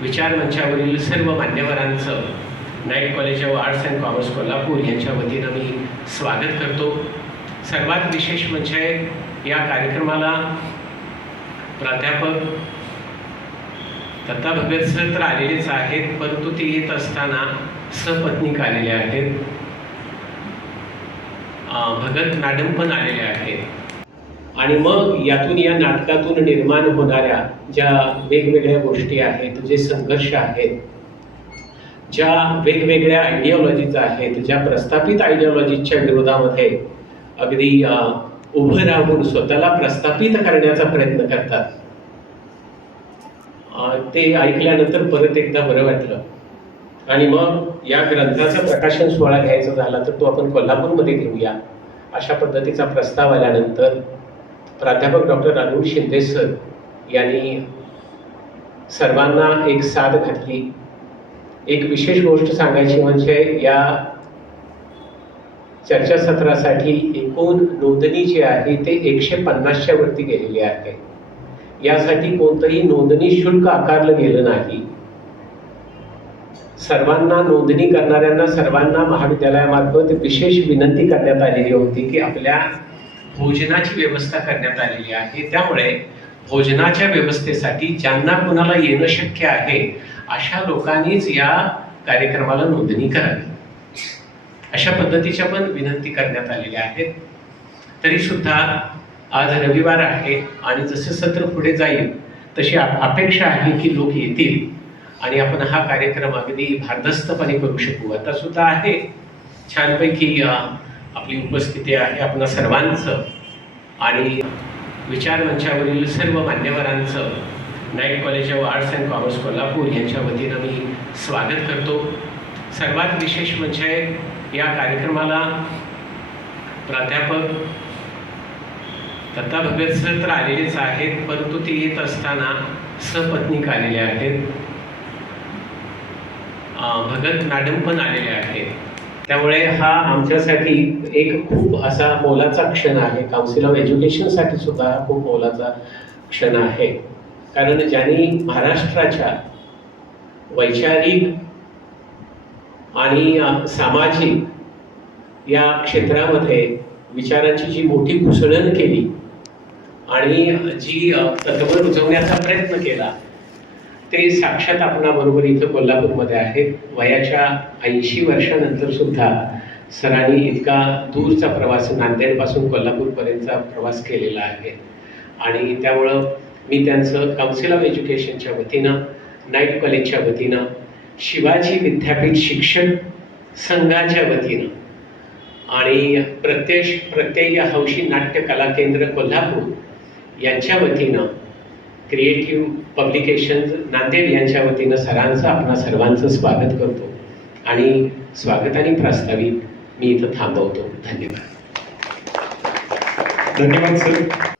विचार मंचावरील सर्व मान्यवरांचं night college of arts and commerce Kolhapur यांच्या वतीनं मी स्वागत करतो. सर्वात विशेष म्हणजे या कार्यक्रमाला प्राध्यापक दत्ता भगत सर तर आलेलेच आहेत, परंतु ते येत असताना सपत्नीक आलेले आहेत, भगत मॅडम पण आलेले आहेत. आणि मग यातून या नाटकातून निर्माण होणाऱ्या ज्या वेगवेगळ्या गोष्टी आहेत, जे संघर्ष आहेत, ज्या वेगवेगळ्या आयडिओलॉजीज आहेत, ज्या प्रस्थापित आयडिओलॉजीच्या विरोधामध्ये अगदी उभं राहून स्वतःला प्रस्थापित करण्याचा प्रयत्न करतात, ते ऐकल्यानंतर परत एकदा बरं वाटलं. आणि मग या ग्रंथाचा प्रकाशन सोहळा घ्यायचा झाला तर तो आपण कोल्हापूरमध्ये घेऊया अशा पद्धतीचा प्रस्ताव आल्यानंतर प्राध्यापक डॉक्टर अरुण शिंदे सर यांनी सर्वांना एक साथ घातली. एक विशेष गोष्ट सांगायची म्हणजे या चर्चासत्रासाठी एकूण नोंदणी जी आहे ते 150च्या वरती गेलेली आहे. यासाठी कोणतंही नोंदणी शुल्क आकारलं गेलं नाही. सर्वांना नोंदणी करणाऱ्यांना सर्वांना महाविद्यालयामार्फत विशेष विनंती करण्यात आलेली होती की आपल्या भोजनाची व्यवस्था करण्यात आलेली आहे. त्यामुळे भोजनाच्या व्यवस्थेसाठी ज्यांना कुणाला येणं शक्य आहे अशा लोकांनीच या कार्यक्रमाला नोंदणी करावी अशा पद्धतीच्या पण विनंती करण्यात आलेल्या आहेत. तरी सुद्धा आज रविवार आहे आणि जसे सत्र पुढे जाईल तशी अपेक्षा आहे की लोक येतील आणि आपण हा कार्यक्रम अगदी भारदस्तपणे करू शकू. आता सुद्धा आहे छानपैकी आपली उपस्थिती आहे आपणा सर्वांचं आणि विचार मंचावरील सर्व मान्यवरांचं night college of arts and commerce Kolhapur यांच्या वतीनं मी स्वागत करतो. सर्वात विशेष म्हणजे या कार्यक्रमाला प्राध्यापक दत्ता भगत सर तर आलेलेच आहेत, परंतु ते येत असताना सपत्नीक आलेले आहेत, भगत मॅडम पण आलेले आहेत. त्यामुळे हा आमच्यासाठी एक खूप असा मोलाचा क्षण आहे. काउन्सिल ऑफ एज्युकेशनसाठी सुद्धा हा खूप मोलाचा क्षण आहे. कारण ज्यांनी महाराष्ट्राच्या वैचारिक आणि सामाजिक या क्षेत्रामध्ये विचारांची जी मोठी घुसळण केली आणि जी तत्त्व रुजवण्याचा प्रयत्न केला ते साक्षात आपणाबरोबर इथं कोल्हापूरमध्ये आहेत. वयाच्या 80 वर्षानंतर सुद्धा सरांनी इतका दूरचा प्रवास नांदेडपासून कोल्हापूरपर्यंतचा प्रवास केलेला आहे आणि त्यामुळं मी त्यांचं काउन्सिल ऑफ एज्युकेशनच्या वतीनं नाईट कॉलेजच्या वतीनं शिवाजी विद्यापीठ शिक्षक संघाच्या वतीनं आणि प्रत्यय हौशी नाट्य कला केंद्र कोल्हापूर यांच्या वतीनं क्रिएटिव्ह पब्लिकेशन्स नांदेड यांच्या वतीनं सरांचं आपणा सर्वांचं स्वागत करतो आणि स्वागत आणि प्रास्ताविक मी इथं थांबवतो. धन्यवाद. धन्यवाद सर.